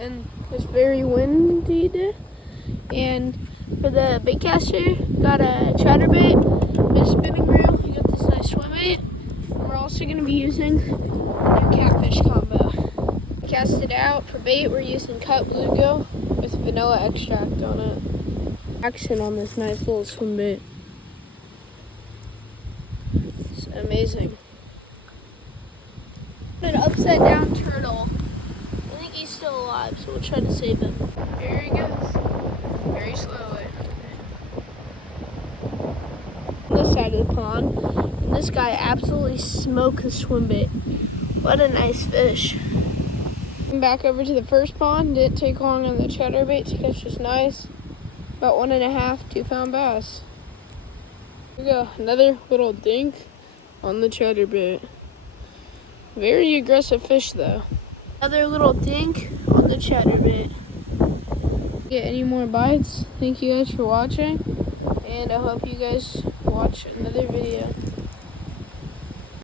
and it's very windy today. And for the bait caster, got a chatterbait, a spinning reel. We got this nice swim bait. And we're also going to be using a new catfish combo. Cast it out for bait. We're using cut bluegill with vanilla extract on it. Action on this nice little swim bait. It's amazing. An upside down turtle. I think he's still alive, so we'll try to save him. Here he goes. Very slowly. On this side of the pond, and this guy absolutely smoked the swim bait. What a nice fish. Back over to the first pond. Didn't take long on the chatterbait to catch this nice, about 1.5 2-pound bass. Here we go. Another little dink on the chatterbait. Very aggressive fish though. Another little dink on the chatterbait. Get any more bites? Thank you guys for watching, and I hope you guys watch another video.